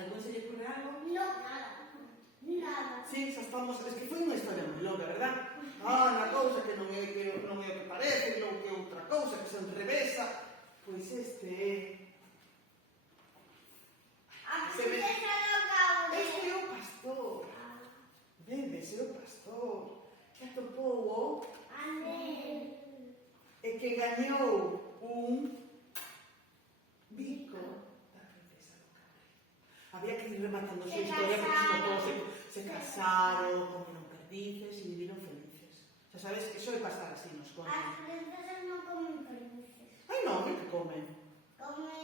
Algún se lle ocurre algo? No, nada. Nada. Sí, xa estamos... Es que foi unha historia moi longa, verdad? Na cousa que non é o que parece, que non é outra cousa, que se enrevesa. Pois este é... A princesa do cabo. Este é o pastor. Vedes, é o pastor. Que atopou o... Andel. E que gañou un bico da princesa do Cabré. Había que ir rematando a súa historia, porque senón todos se casaron, comeron perdices e viviron felices. Xa sabes que iso é pasar así nos contos. As princesas non comen perdices. Ai non, que comen? Comen